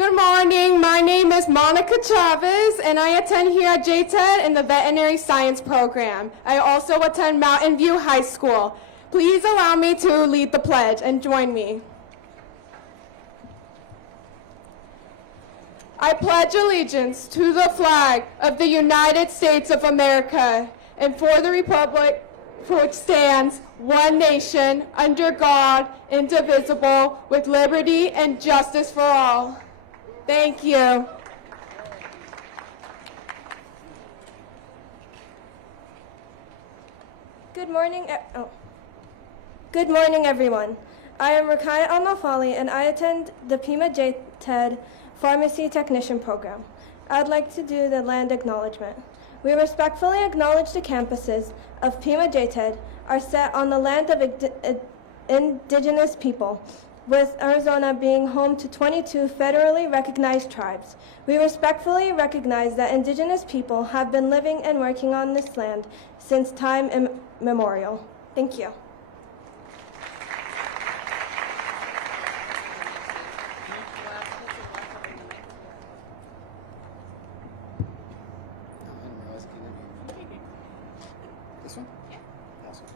Good morning. My name is Monica Chavez, and I attend here at JTED in the Veterinary Science program. I also attend Mountain View High School. Please allow me to lead the pledge and join me. I pledge allegiance to the flag of the United States of America and for the republic for which stands one nation, under God, indivisible, with liberty and justice for all. Thank you. Good morning, everyone. I am Rahina Romero, and I attend the Pima JTED Pharmacy Technician Program. I'd like to do the land acknowledgement. We respectfully acknowledge the campuses of Pima JTED are set on the land of indigenous people, with Arizona being home to 22 federally recognized tribes. We respectfully recognize that indigenous people have been living and working on this land since time immemorial. Thank you. This one? Yeah. Awesome.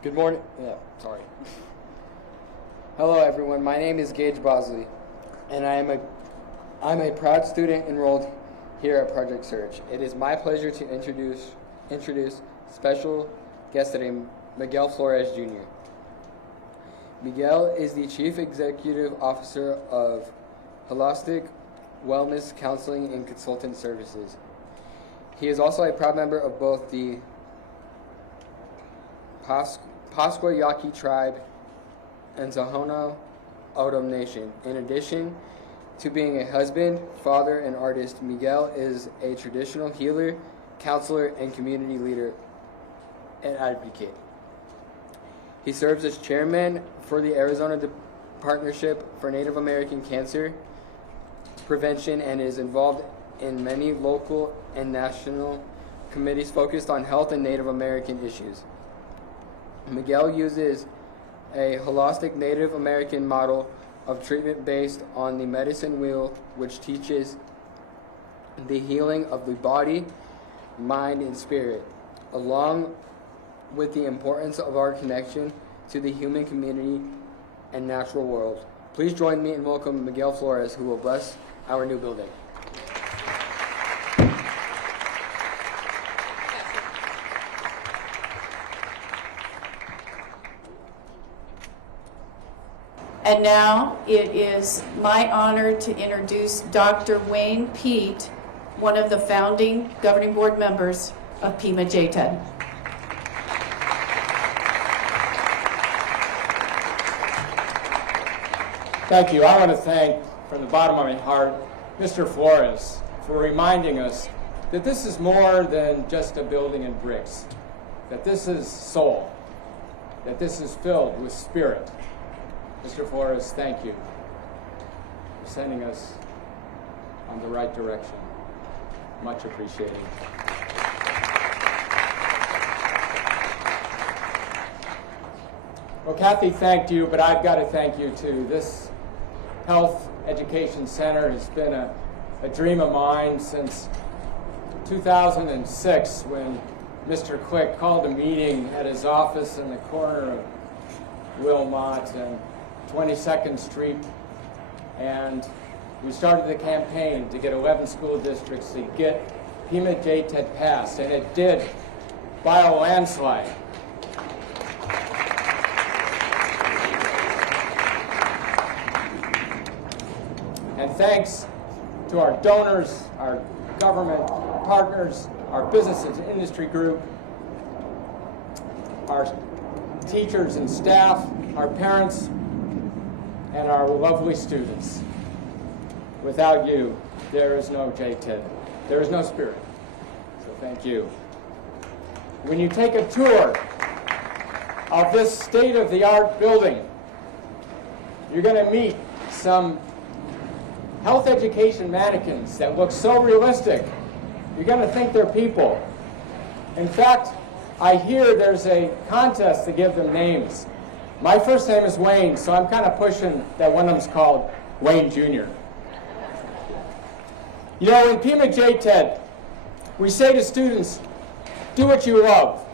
Good morning. Sorry. Hello, everyone. My name is Gage Bosley, and I'm a proud student enrolled here at Project Search. It is my pleasure to introduce special guest today, Miguel Flores Jr. Miguel is the Chief Executive Officer of Holistic Wellness Counseling and Consultant Services. He is also a proud member of both the Pascua Yaqui Tribe and Tohono O'odham Nation. In addition to being a husband, father, and artist, Miguel is a traditional healer, counselor, and community leader and advocate. He serves as chairman for the Arizona Partnership for Native American Cancer Prevention and is involved in many local and national committees focused on health and Native American issues. Miguel uses a holistic Native American model of treatment based on the medicine wheel, which teaches the healing of the body, mind, and spirit, along with the importance of our connection to the human community and natural world. Please join me in welcoming Miguel Flores, who will bless our new building. And now it is my honor to introduce Dr. Wayne Pete, one of the founding governing board members of Pima JTED. Thank you. I want to thank, from the bottom of my heart, Mr. Flores for reminding us that this is more than just a building and bricks, that this is soul, that this is filled with spirit. Mr. Flores, thank you for sending us on the right direction. Much appreciated. Well, Kathy thanked you, but I've got to thank you too. This Health Education Center has been a dream of mine since 2006 when Mr. Quick called a meeting at his office in the corner of Wilmot and 22nd Street, and we started the campaign to get 11 school districts to get Pima JTED passed, and it did by a landslide. And thanks to our donors, our government partners, our business and industry group, our teachers and staff, our parents, and our lovely students. Without you, there is no JTED. There is no spirit. So thank you. When you take a tour of this state-of-the-art building, you're going to meet some health education mannequins that look so realistic. You're going to think they're people. In fact, I hear there's a contest to give them names. My first name is Wayne, so I'm kind of pushing that one of them's called Wayne Jr. You know, in Pima JTED, we say to students, do what you love,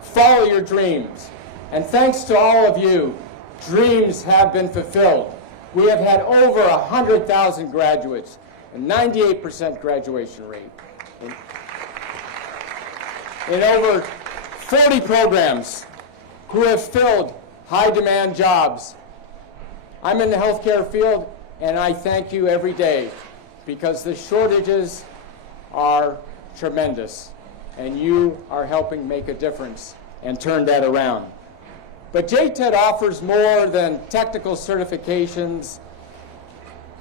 follow your dreams. And thanks to all of you, dreams have been fulfilled. We have had over 100,000 graduates, a 98% graduation rate. In over 40 programs who have filled high-demand jobs. I'm in the healthcare field, and I thank you every day because the shortages are tremendous, and you are helping make a difference and turn that around. But JTED offers more than technical certifications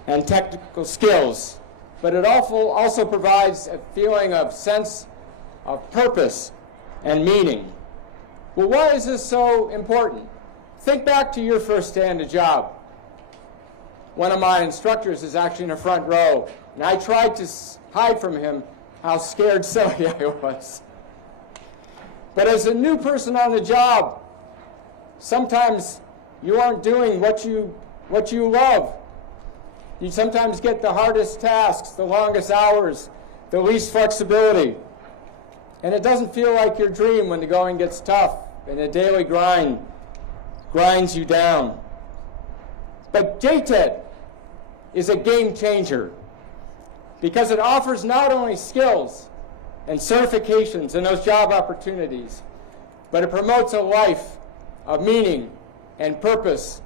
and technical skills, but it also provides a feeling of sense of purpose and meaning. Well, why is this so important? Think back to your first day on the job. One of my instructors is actually in the front row, and I tried to hide from him how scared silly I was. But as a new person on the job, sometimes you aren't doing what you love. You sometimes get the hardest tasks, the longest hours, the least flexibility. And it doesn't feel like your dream when the going gets tough and the daily grind grinds you down. But JTED is a game changer because it offers not only skills and certifications and those job opportunities, but it promotes a life of meaning and purpose,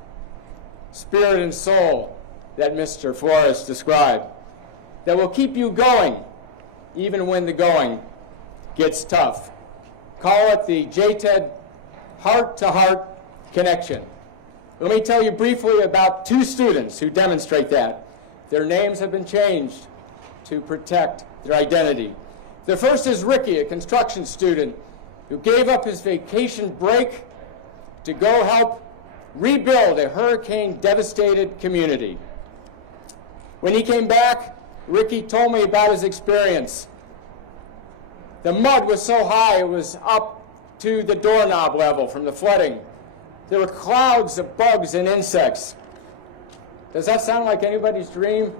spirit and soul that Mr. Flores described, that will keep you going even when the going gets tough. Call it the JTED heart-to-heart connection. Let me tell you briefly about two students who demonstrate that. Their names have been changed to protect their identity. The first is Ricky, a construction student who gave up his vacation break to go help rebuild a hurricane-devastated community. When he came back, Ricky told me about his experience. The mud was so high it was up to the doorknob level from the flooding. There were clouds of bugs and insects. Does that sound like anybody's dream?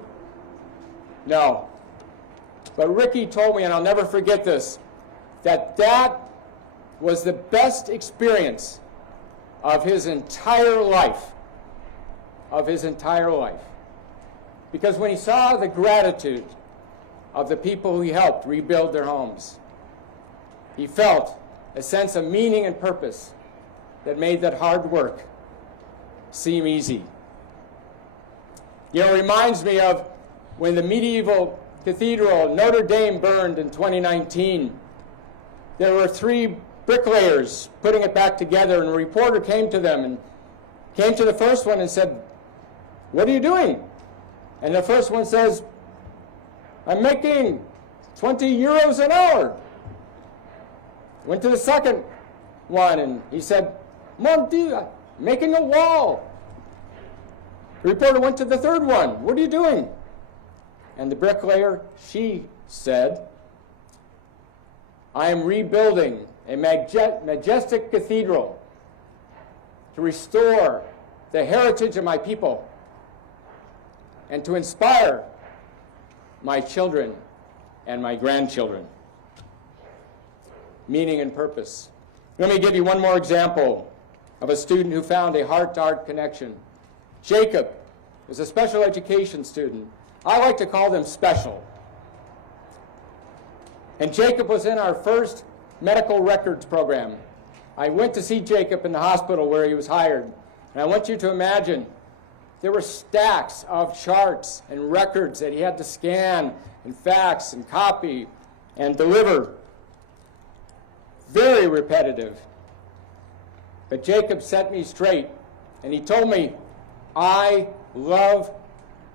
No. But Ricky told me, and I'll never forget this, that was the best experience of his entire life. Because when he saw the gratitude of the people who he helped rebuild their homes, he felt a sense of meaning and purpose that made that hard work seem easy. You know, it reminds me of when the medieval cathedral Notre Dame burned in 2019. There were 3 bricklayers putting it back together, and a reporter came to them and came to the first one and said, "What are you doing?" And the first one says, "I'm making 20 euros an hour." Went to the second one and he said, "Mon Dieu, making a wall." The reporter went to the third one. "What are you doing?" And the bricklayer, she said, "I am rebuilding a majestic cathedral to restore the heritage of my people and to inspire my children and my grandchildren." Meaning and purpose. Let me give you one more example of a student who found a heart-to-heart connection. Jacob was a special education student. I like to call them special. And Jacob was in our first medical records program. I went to see Jacob in the hospital where he was hired. And I want you to imagine there were stacks of charts and records that he had to scan and fax and copy and deliver. Very repetitive. But Jacob set me straight, and he told me, "I love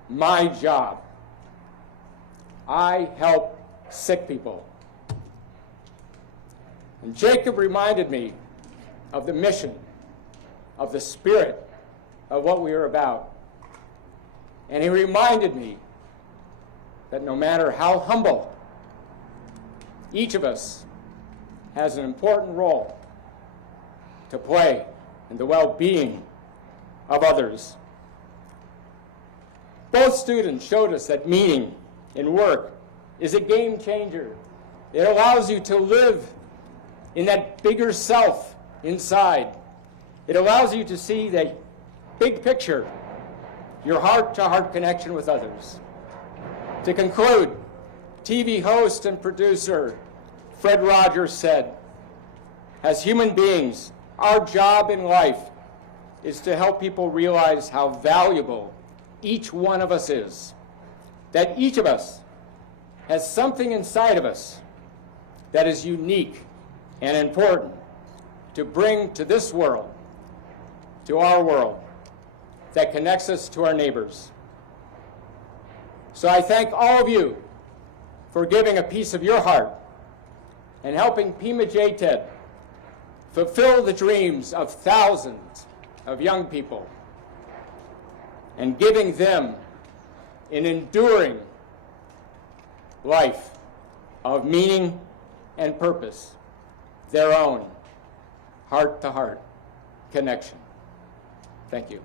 my job. I help sick people." And Jacob reminded me of the mission, of the spirit of what we are about. And he reminded me that no matter how humble, each of us has an important role to play and the well-being of others. Both students showed us that meaning in work is a game changer. It allows you to live in that bigger self inside. It allows you to see the big picture, your heart-to-heart connection with others. To conclude, TV host and producer Fred Rogers said, "As human beings, our job in life is to help people realize how valuable each one of us is, that each of us has something inside of us that is unique and important to bring to this world, to our world, that connects us to our neighbors." So I thank all of you for giving a piece of your heart and helping Pima JTED fulfill the dreams of thousands of young people and giving them an enduring life of meaning and purpose, their own heart-to-heart connection. Thank you.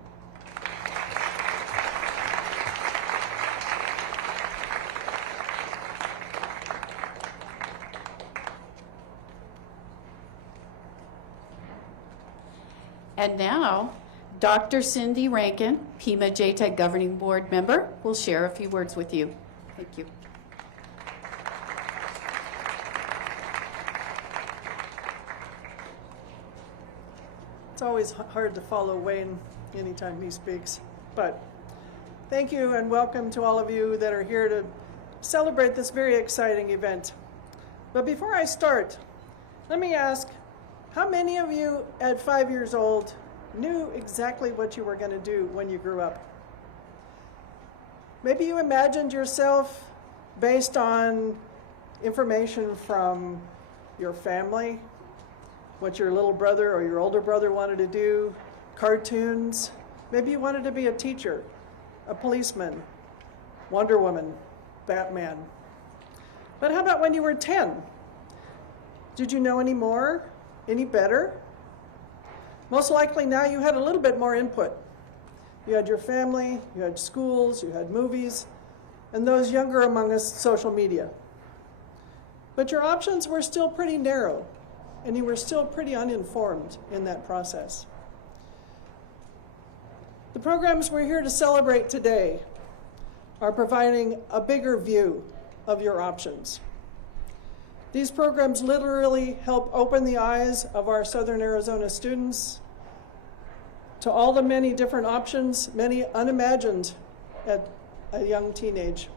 And now, Dr. Cindy Ranken, Pima JTED Governing Board member, will share a few words with you. Thank you. It's always hard to follow Wayne anytime he speaks, but thank you and welcome to all of you that are here to celebrate this very exciting event. But before I start, let me ask, how many of you at 5 years old knew exactly what you were going to do when you grew up? Maybe you imagined yourself based on information from your family, what your little brother or your older brother wanted to do, cartoons. Maybe you wanted to be a teacher, a policeman, Wonder Woman, Batman. But how about when you were 10? Did you know any more? Any better? Most likely now you had a little bit more input. You had your family, you had schools, you had movies, and those younger among us, social media. But your options were still pretty narrow, and you were still pretty uninformed in that process. The programs we're here to celebrate today are providing a bigger view of your options. These programs literally help open the eyes of our Southern Arizona students to all the many different options, many unimagined at a young teenage.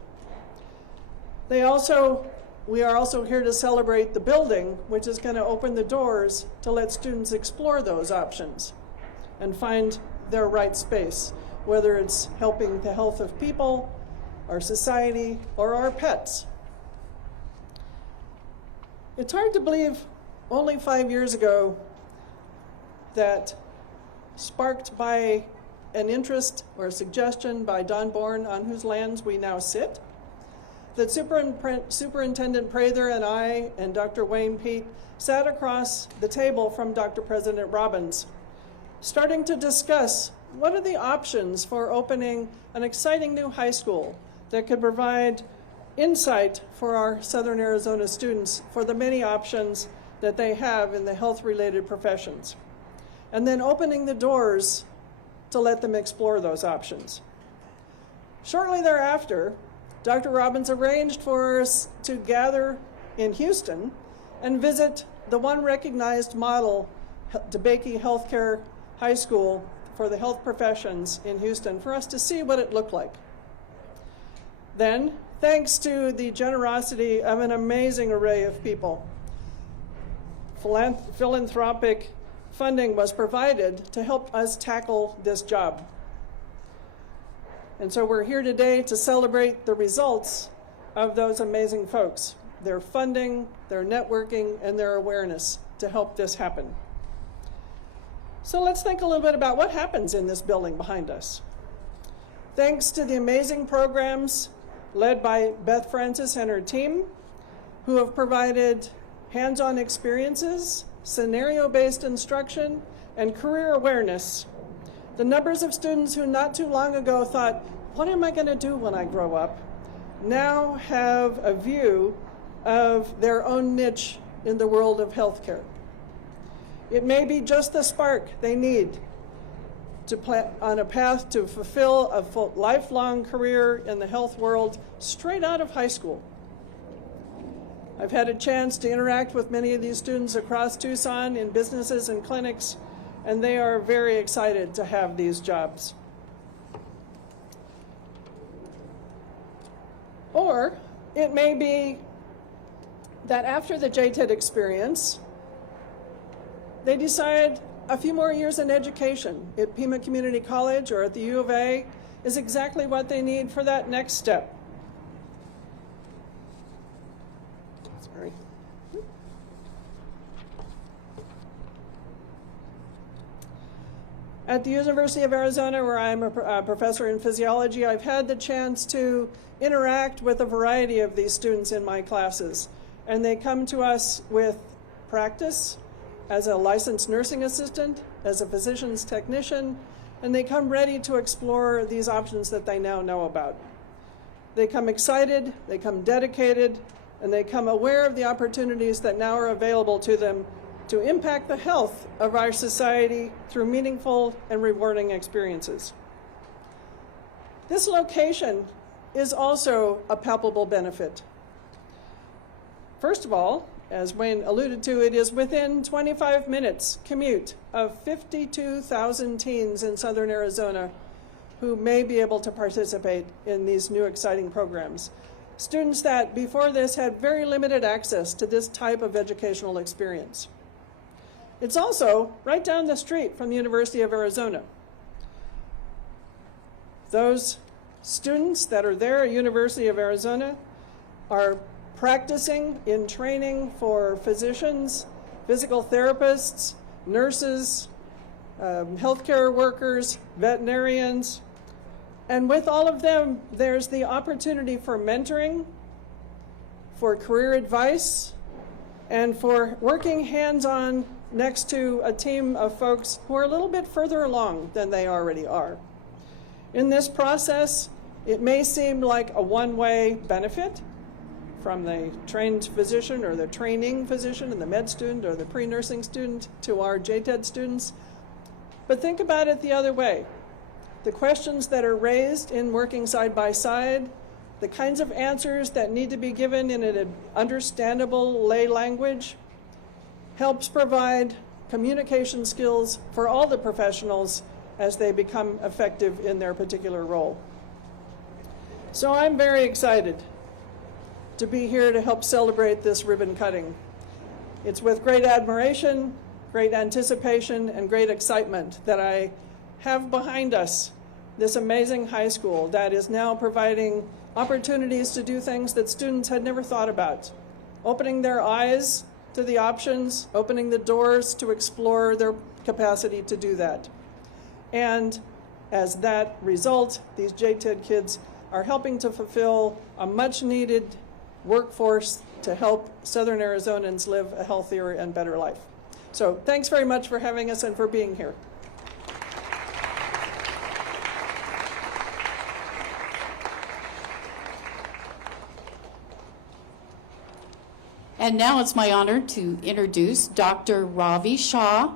We are also here to celebrate the building, which is going to open the doors to let students explore those options and find their right space, whether it's helping the health of people, our society, or our pets. It's hard to believe only 5 years ago that, sparked by an interest or a suggestion by Don Bourne on whose lands we now sit, that Superintendent Prather and I and Dr. Wayne Peet sat across the table from Dr. President Robbins, starting to discuss what are the options for opening an exciting new high school that could provide insight for our Southern Arizona students for the many options that they have in the health-related professions, and then opening the doors to let them explore those options. Shortly thereafter, Dr. Robbins arranged for us to gather in Houston and visit the one recognized model DeBakey Healthcare High School for the health professions in Houston for us to see what it looked like. Then, thanks to the generosity of an amazing array of people, philanthropic funding was provided to help us tackle this job. And so we're here today to celebrate the results of those amazing folks, their funding, their networking, and their awareness to help this happen. So let's think a little bit about what happens in this building behind us. Thanks to the amazing programs led by Beth Francis and her team, who have provided hands-on experiences, scenario-based instruction, and career awareness, the numbers of students who not too long ago thought, what am I going to do when I grow up, now have a view of their own niche in the world of healthcare. It may be just the spark they need to plan on a path to fulfill a lifelong career in the health world straight out of high school. I've had a chance to interact with many of these students across Tucson in businesses and clinics, and they are very excited to have these jobs. Or it may be that after the JTED experience, they decide a few more years in education at Pima Community College or at the U of A is exactly what they need for that next step. Sorry. At the University of Arizona, where I'm a professor in physiology, I've had the chance to interact with a variety of these students in my classes. And they come to us with practice as a licensed nursing assistant, as a physician's technician, and they come ready to explore these options that they now know about. They come excited, they come dedicated, and they come aware of the opportunities that now are available to them to impact the health of our society through meaningful and rewarding experiences. This location is also a palpable benefit. First of all, as Wayne alluded to, it is within 25 minutes commute of 52,000 teens in southern Arizona who may be able to participate in these new exciting programs. Students that before this had very limited access to this type of educational experience. It's also right down the street from the University of Arizona. Those students that are there at University of Arizona are practicing in training for physicians, physical therapists, nurses, healthcare workers, veterinarians, and with all of them, there's the opportunity for mentoring, for career advice, and for working hands-on next to a team of folks who are a little bit further along than they already are. In this process, it may seem like a one-way benefit from the trained physician or the training physician and the med student or the pre-nursing student to our JTED students. But think about it the other way. The questions that are raised in working side by side, the kinds of answers that need to be given in an understandable lay language, helps provide communication skills for all the professionals as they become effective in their particular role. So I'm very excited to be here to help celebrate this ribbon cutting. It's with great admiration, great anticipation, and great excitement that I have behind us this amazing high school that is now providing opportunities to do things that students had never thought about, opening their eyes to the options, opening the doors to explore their capacity to do that. And as that result, these JTED kids are helping to fulfill a much needed workforce to help Southern Arizonans live a healthier and better life. So thanks very much for having us and for being here. And now it's my honor to introduce Dr. Ravi Shaw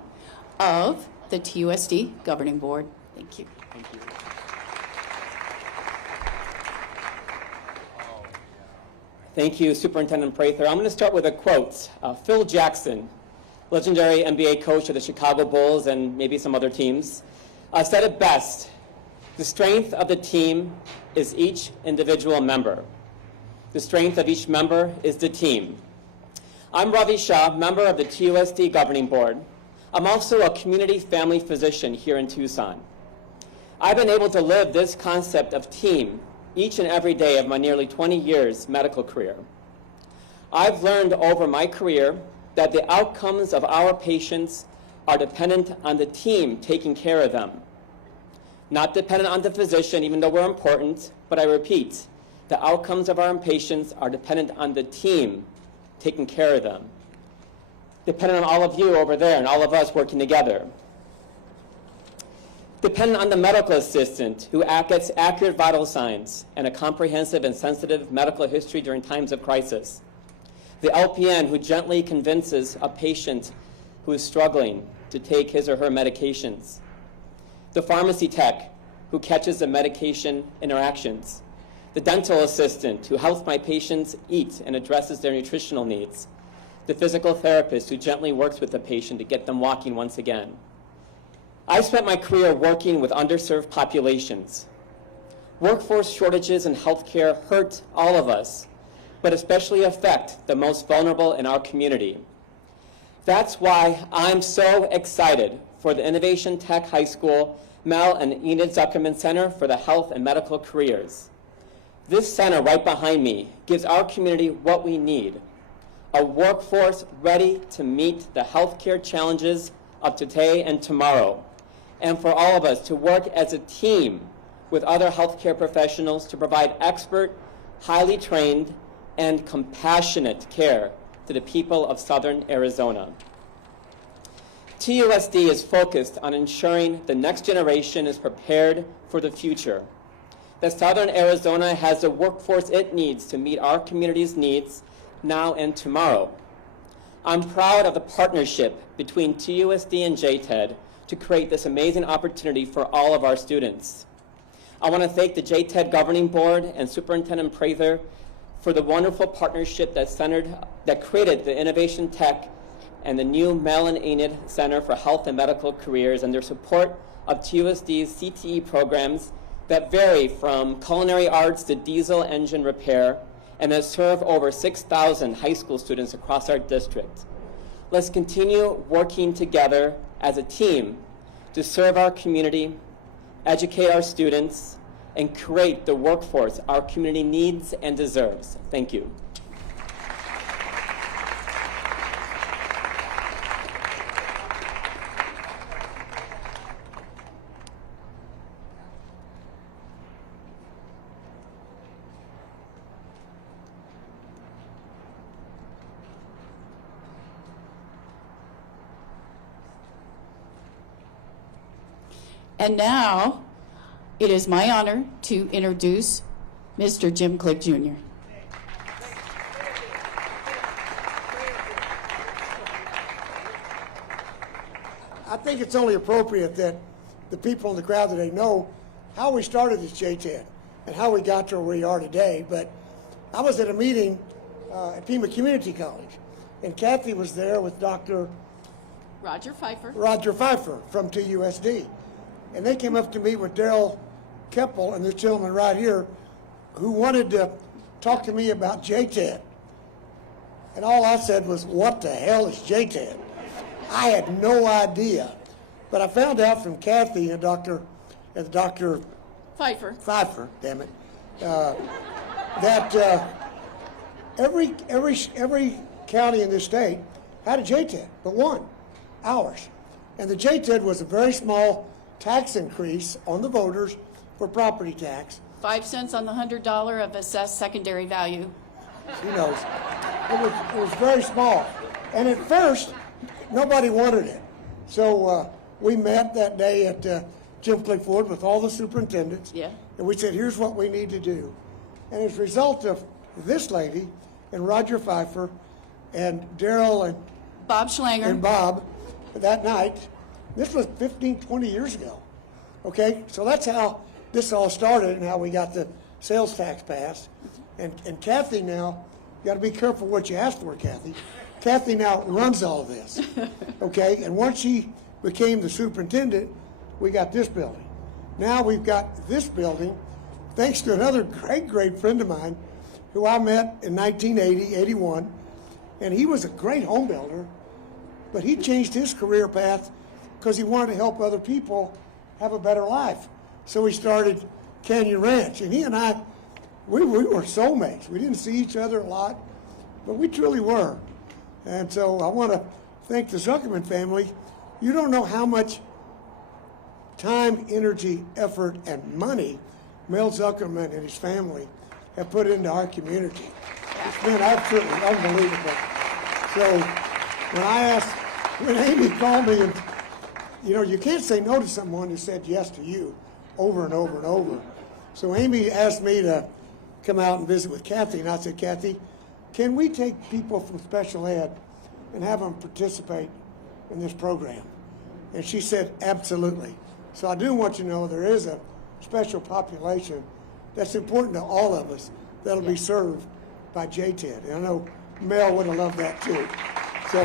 of the TUSD Governing Board. Thank you. Thank you. Thank you, Superintendent Prather. I'm going to start with a quote. Phil Jackson, legendary NBA coach of the Chicago Bulls and maybe some other teams, said it best: the strength of the team is each individual member. The strength of each member is the team. I'm Ravi Shaw, member of the TUSD Governing Board. I'm also a community family physician here in Tucson. I've been able to live this concept of team each and every day of my nearly 20 years medical career. I've learned over my career that the outcomes of our patients are dependent on the team taking care of them. Not dependent on the physician, even though we're important, but I repeat, the outcomes of our patients are dependent on the team taking care of them. Dependent on all of you over there and all of us working together. dependent on the medical assistant who gets accurate vital signs and a comprehensive and sensitive medical history during times of crisis. The LPN who gently convinces a patient who is struggling to take his or her medications. The pharmacy tech who catches the medication interactions. The dental assistant who helps my patients eat and addresses their nutritional needs. The physical therapist who gently works with the patient to get them walking once again. I've spent my career working with underserved populations. Workforce shortages in healthcare hurt all of us, but especially affect the most vulnerable in our community. That's why I'm so excited for the Innovation Tech High School Mel Enid Zuckerman Center for the Health and Medical Careers. This center right behind me gives our community what we need, a workforce ready to meet the healthcare challenges of today and tomorrow, and for all of us to work as a team with other healthcare professionals to provide expert, highly trained, and compassionate care to the people of Southern Arizona. TUSD is focused on ensuring the next generation is prepared for the future, that Southern Arizona has the workforce it needs to meet our community's needs now and tomorrow. I'm proud of the partnership between TUSD and JTED to create this amazing opportunity for all of our students. I want to thank the JTED Governing Board and Superintendent Prather for the wonderful partnership that created the Innovation Tech and the new Mel Enid Center for Health and Medical Careers and their support of TUSD's CTE programs that vary from culinary arts to diesel engine repair and that serve over 6,000 high school students across our district. Let's continue working together as a team to serve our community, educate our students, and create the workforce our community needs and deserves. Thank you. And now, it is my honor to introduce Mr. Jim Click Jr. I think it's only appropriate that the people in the crowd today know how we started this JTED and how we got to where we are today. But I was at a meeting at Pima Community College, and Kathy was there with Dr. Roger Pfeiffer from TUSD. And they came up to me with Daryl Keppel and this gentleman right here who wanted to talk to me about JTED. And all I said was, what the hell is JTED? I had no idea. But I found out from Kathy and Dr. Pfeiffer, damn it, that every county in this state had a JTED, but one, ours. And the JTED was a very small tax increase on the voters for property tax. 5 cents on the $100 of assessed secondary value. Who knows? It was very small. And at first, nobody wanted it. So we met that day at Jim Click Ford with all the superintendents. Yeah. And we said, here's what we need to do. And as a result of this lady and Roger Pfeiffer and Daryl and Bob Schlanger. And Bob that night, this was 15, 20 years ago. Okay, so that's how this all started and how we got the sales tax passed. And Kathy now, you got to be careful what you ask for, Kathy. Kathy now runs all of this. Okay, and once she became the superintendent, we got this building. Now we've got this building, thanks to another great friend of mine who I met in 1980, 81, and he was a great home builder, but he changed his career path because he wanted to help other people have a better life. So he started Canyon Ranch, and he and I, we were soulmates. We didn't see each other a lot, but we truly were. And so I want to thank the Zuckerman family. You don't know how much time, energy, effort, and money Mel Zuckerman and his family have put into our community. It's been absolutely unbelievable. So when Amy called me and you know, you can't say no to someone who said yes to you over and over and over. So Amy asked me to come out and visit with Kathy, and I said, Kathy, can we take people from special ed and have them participate in this program? And she said, absolutely. So I do want you to know there is a special population that's important to all of us that'll be served by JTED. And I know Mel would have loved that too. So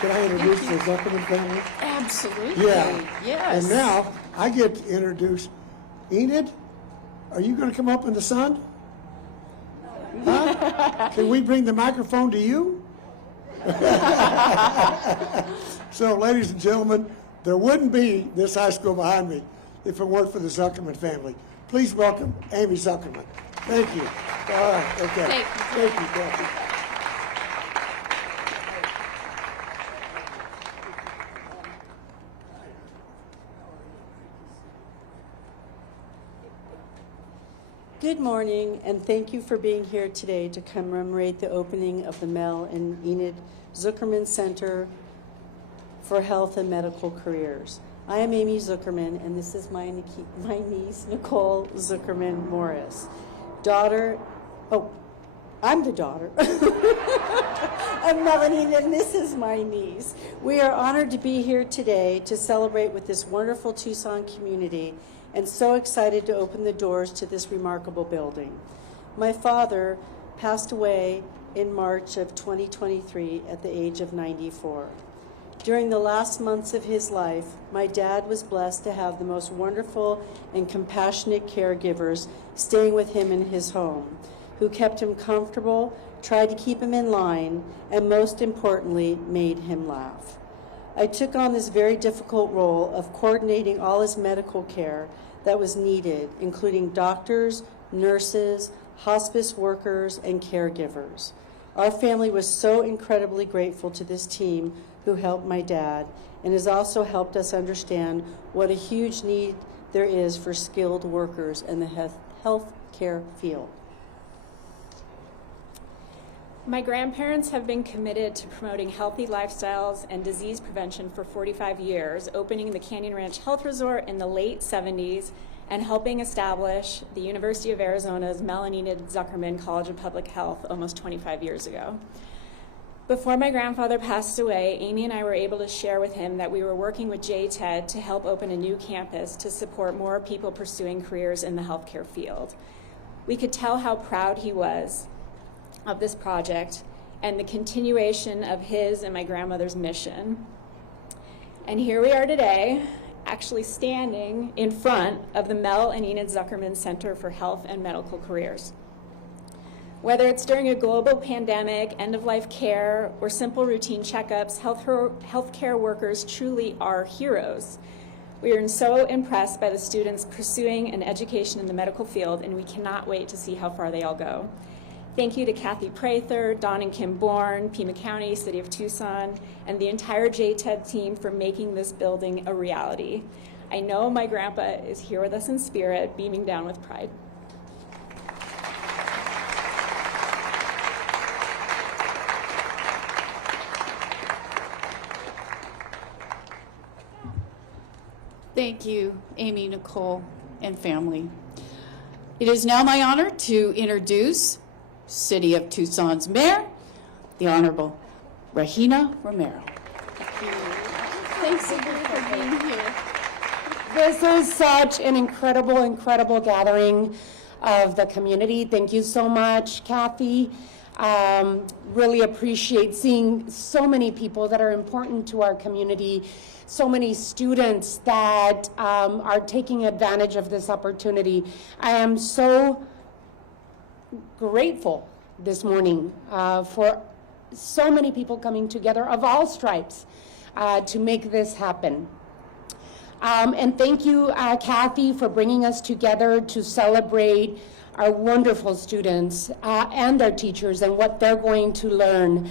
can I introduce the Zuckerman family? Absolutely. Yeah. Yes. And now I get to introduce Enid. Are you going to come up in the sun? Huh? Can we bring the microphone to you? So, ladies and gentlemen, there wouldn't be this high school behind me if it weren't for the Zuckerman family. Please welcome Amy Zuckerman. Thank you. All right, okay. Thank you, Kathy. Good morning, and thank you for being here today to commemorate the opening of the Mel and Enid Zuckerman Center for Health and Medical Careers. I am Amy Zuckerman, and this is my niece, Nicole Zuckerman Morris. I'm the daughter of Mel and Enid, and this is my niece. We are honored to be here today to celebrate with this wonderful Tucson community, and so excited to open the doors to this remarkable building. My father passed away in March of 2023 at the age of 94. During the last months of his life, my dad was blessed to have the most wonderful and compassionate caregivers staying with him in his home, who kept him comfortable, tried to keep him in line, and most importantly, made him laugh. I took on this very difficult role of coordinating all his medical care that was needed, including doctors, nurses, hospice workers, and caregivers. Our family was so incredibly grateful to this team who helped my dad, and has also helped us understand what a huge need there is for skilled workers in the health care field. My grandparents have been committed to promoting healthy lifestyles and disease prevention for 45 years, opening the Canyon Ranch Health Resort in the late 70s and helping establish the University of Arizona's Mel Enid Zuckerman College of Public Health almost 25 years ago. Before my grandfather passed away, Amy and I were able to share with him that we were working with JTED to help open a new campus to support more people pursuing careers in the healthcare field. We could tell how proud he was of this project and the continuation of his and my grandmother's mission. And here we are today, actually standing in front of the Mel Enid Zuckerman Center for Health and Medical Careers. Whether it's during a global pandemic, end-of-life care, or simple routine checkups, healthcare workers truly are heroes. We are so impressed by the students pursuing an education in the medical field, and we cannot wait to see how far they all go. Thank you to Kathy Prather, Don and Kim Bourne, Pima County, City of Tucson, and the entire JTED team for making this building a reality. I know my grandpa is here with us in spirit, beaming down with pride. Thank you, Amy, Nicole, and family. It is now my honor to introduce City of Tucson's Mayor, the Honorable Rahina Romero. Thanks again for being here. This is such an incredible gathering of the community. Thank you so much, Kathy. Really appreciate seeing so many people that are important to our community, so many students that are taking advantage of this opportunity. I am so grateful this morning for so many people coming together of all stripes to make this happen. And thank you, Kathy, for bringing us together to celebrate our wonderful students and our teachers and what they're going to learn.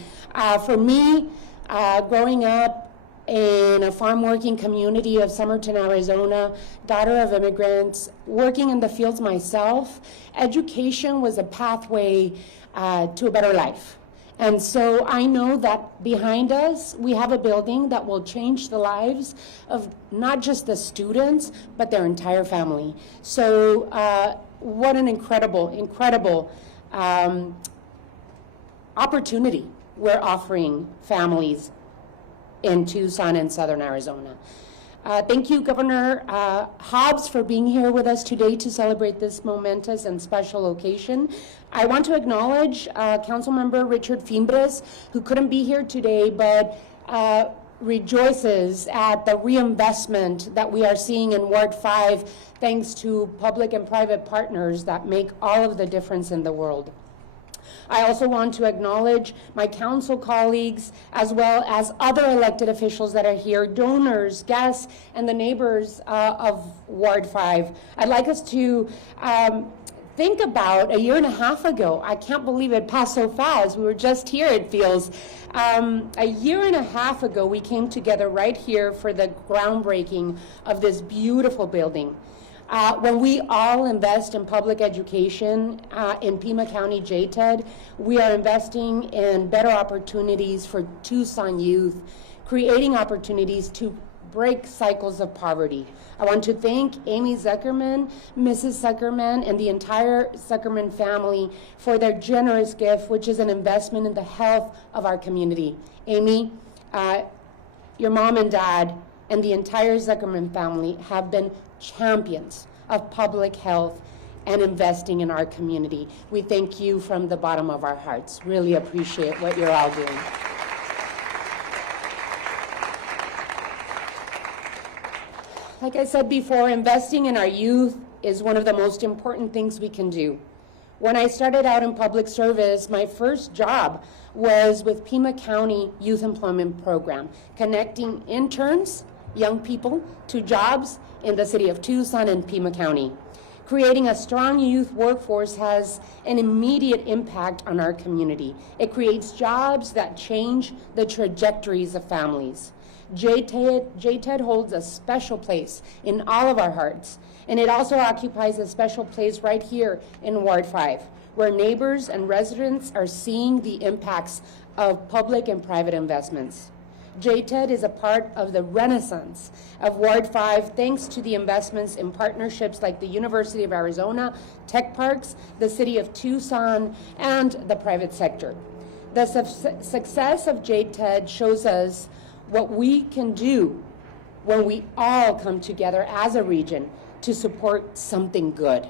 For me, growing up in a farm working community of Somerton, Arizona, daughter of immigrants, working in the fields myself, education was a pathway to a better life. And so I know that behind us, we have a building that will change the lives of not just the students, but their entire family. So what an incredible opportunity we're offering families in Tucson and Southern Arizona. Thank you, Governor Hobbs, for being here with us today to celebrate this momentous and special occasion. I want to acknowledge Councilmember Richard Fimbres, who couldn't be here today, but rejoices at the reinvestment that we are seeing in Ward 5, thanks to public and private partners that make all of the difference in the world. I also want to acknowledge my council colleagues, as well as other elected officials that are here, donors, guests, and the neighbors of Ward 5. I'd like us to think about a year and a half ago. I can't believe it passed so fast. We were just here, it feels. A year and a half ago, we came together right here for the groundbreaking of this beautiful building. When we all invest in public education in Pima County JTED, we are investing in better opportunities for Tucson youth, creating opportunities to break cycles of poverty. I want to thank Amy Zuckerman, Mrs. Zuckerman, and the entire Zuckerman family for their generous gift, which is an investment in the health of our community. Amy, your mom and dad and the entire Zuckerman family have been champions of public health and investing in our community. We thank you from the bottom of our hearts. Really appreciate what you're all doing. Like I said before, investing in our youth is one of the most important things we can do. When I started out in public service, my first job was with Pima County Youth Employment Program, connecting interns, young people, to jobs in the city of Tucson and Pima County. Creating a strong youth workforce has an immediate impact on our community. It creates jobs that change the trajectories of families. JTED holds a special place in all of our hearts, and it also occupies a special place right here in Ward 5, where neighbors and residents are seeing the impacts of public and private investments. JTED is a part of the renaissance of Ward 5 thanks to the investments in partnerships like the University of Arizona, tech parks, the city of Tucson, and the private sector. The success of JTED shows us what we can do when we all come together as a region to support something good.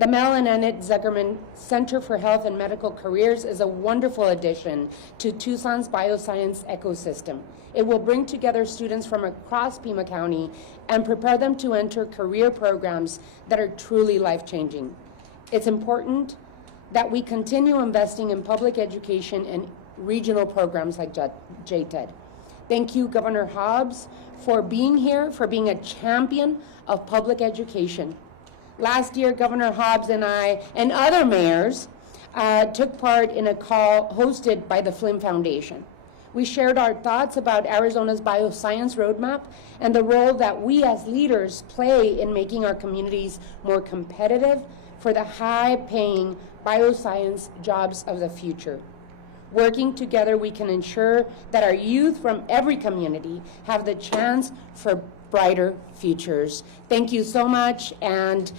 The Mel Enid Zuckerman Center for Health and Medical Careers is a wonderful addition to Tucson's bioscience ecosystem. It will bring together students from across Pima County and prepare them to enter career programs that are truly life-changing. It's important that we continue investing in public education and regional programs like JTED. Thank you, Governor Hobbs, for being here, for being a champion of public education. Last year, Governor Hobbs and I and other mayors took part in a call hosted by the Flynn Foundation. We shared our thoughts about Arizona's bioscience roadmap and the role that we as leaders play in making our communities more competitive for the high-paying bioscience jobs of the future. Working together, we can ensure that our youth from every community have the chance for brighter futures. Thank you so much, and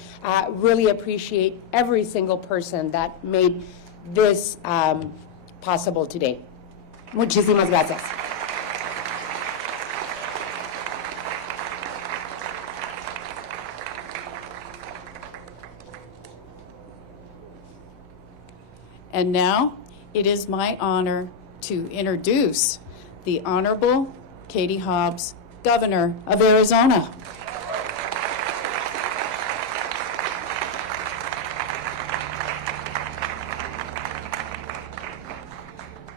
really appreciate every single person that made this possible today. Muchísimas gracias. And now, it is my honor to introduce the Honorable Katie Hobbs, Governor of Arizona.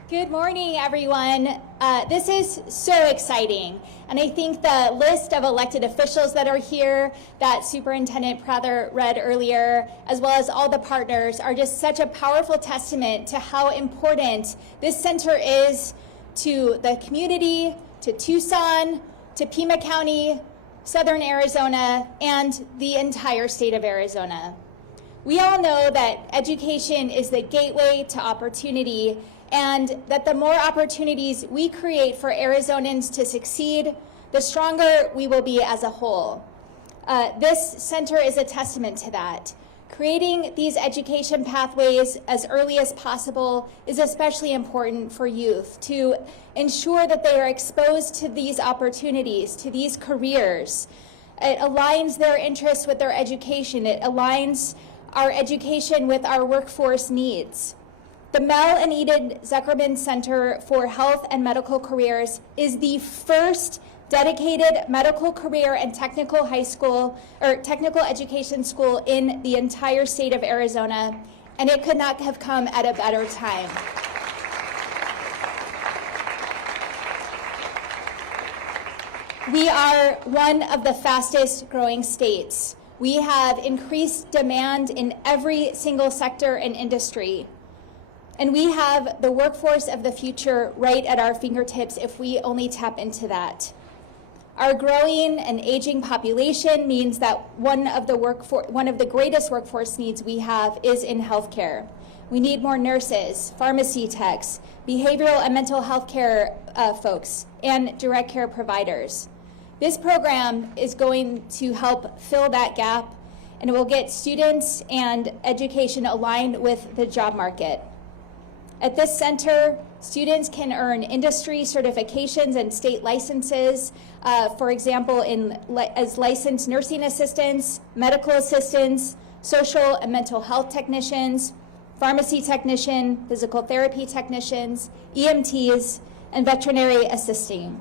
Good morning, everyone. This is so exciting. And I think the list of elected officials that are here that Superintendent Prather read earlier, as well as all the partners, are just such a powerful testament to how important this center is to the community, to Tucson, to Pima County, Southern Arizona, and the entire state of Arizona. We all know that education is the gateway to opportunity, and that the more opportunities we create for Arizonans to succeed, the stronger we will be as a whole. This center is a testament to that. Creating these education pathways as early as possible is especially important for youth to ensure that they are exposed to these opportunities, to these careers. It aligns their interests with their education. It aligns our education with our workforce needs. The Mel Enid Zuckerman Center for Health and Medical Careers is the first dedicated medical career and technical high school or technical education school in the entire state of Arizona, and it could not have come at a better time. We are one of the fastest growing states. We have increased demand in every single sector and industry. And we have the workforce of the future right at our fingertips if we only tap into that. Our growing and aging population means that one of the greatest workforce needs we have is in healthcare. We need more nurses, pharmacy techs, behavioral and mental health care folks, and direct care providers. This program is going to help fill that gap, and it will get students and education aligned with the job market. At this center, students can earn industry certifications and state licenses, for example, as licensed nursing assistants, medical assistants, social and mental health technicians, pharmacy technician, physical therapy technicians, EMTs, and veterinary assisting.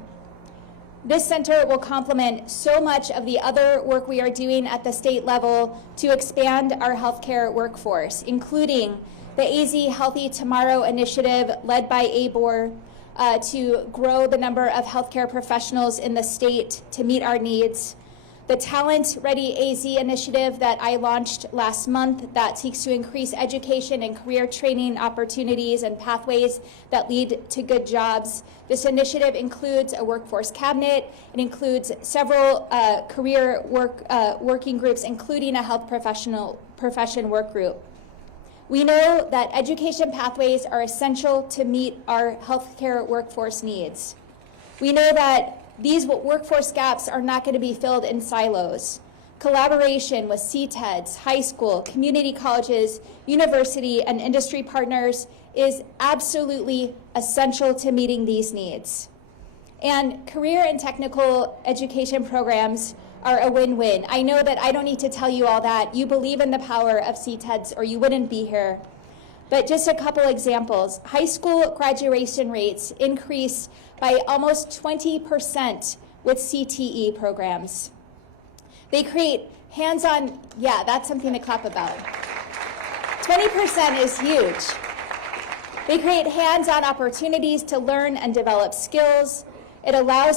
This center will complement so much of the other work we are doing at the state level to expand our healthcare workforce, including the AZ Healthy Tomorrow initiative led by ABOR to grow the number of healthcare professionals in the state to meet our needs. The Talent Ready AZ initiative that I launched last month that seeks to increase education and career training opportunities and pathways that lead to good jobs. This initiative includes a workforce cabinet. It includes several career working groups, including a health profession work group. We know that education pathways are essential to meet our healthcare workforce needs. We know that these workforce gaps are not going to be filled in silos. Collaboration with CTEDs, high school, community colleges, university, and industry partners is absolutely essential to meeting these needs. And career and technical education programs are a win-win. I know that I don't need to tell you all that. You believe in the power of CTEDs or you wouldn't be here. But just a couple examples. High school graduation rates increased by almost 20% with CTE programs. They create hands-on, yeah, that's something to clap about. 20% is huge. They create hands-on opportunities to learn and develop skills. They allow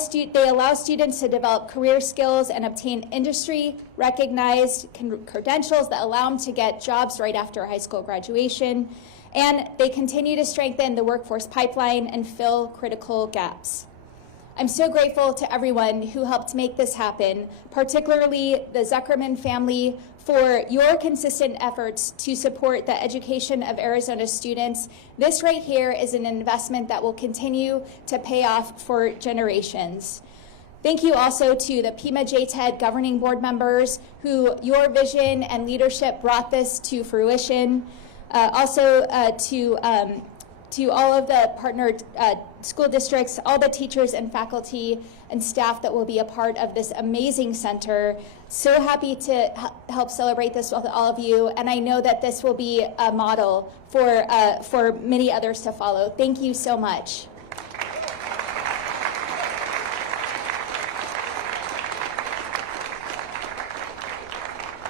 students to develop career skills and obtain industry-recognized credentials that allow them to get jobs right after high school graduation. And they continue to strengthen the workforce pipeline and fill critical gaps. I'm so grateful to everyone who helped make this happen, particularly the Zuckerman family, for your consistent efforts to support the education of Arizona students. This right here is an investment that will continue to pay off for generations. Thank you also to the Pima JTED governing board members who your vision and leadership brought this to fruition. Also to all of the partnered school districts, all the teachers and faculty and staff that will be a part of this amazing center. So happy to help celebrate this with all of you, and I know that this will be a model for many others to follow. Thank you so much.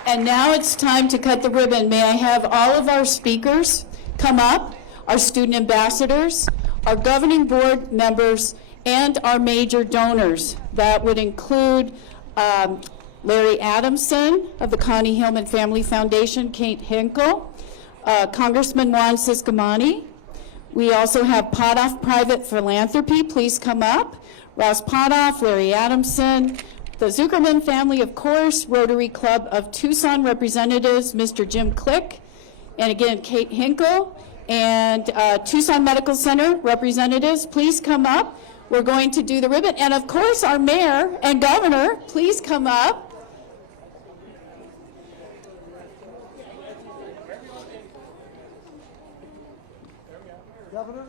And now it's time to cut the ribbon. May I have all of our speakers come up, our student ambassadors, our governing board members, and our major donors. That would include Larry Adamson of the Connie Hillman Family Foundation, Kate Hinkle, Congressman Juan Ciscomani. We also have Potoff Private Philanthropy. Please come up. Ross Potoff, Larry Adamson, the Zuckerman family, of course, Rotary Club of Tucson representatives, Mr. Jim Click, and again, Kate Hinkle, and Tucson Medical Center representatives, please come up. We're going to do the ribbon. And of course, our mayor and governor, please come up. Governor?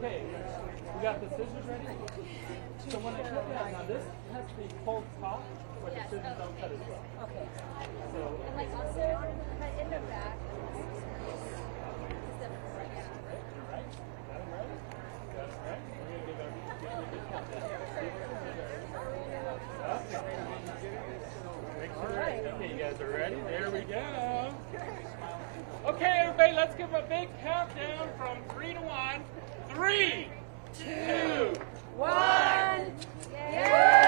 Okay, we got the scissors ready? So when I cut that, now this has to be pulled top where the scissors don't cut as well. Okay. So, and like also cut in the back. Okay, you guys are ready? There we go. Okay, everybody, let's give a big countdown from 3 to 1. 3, 2, 1. Yay!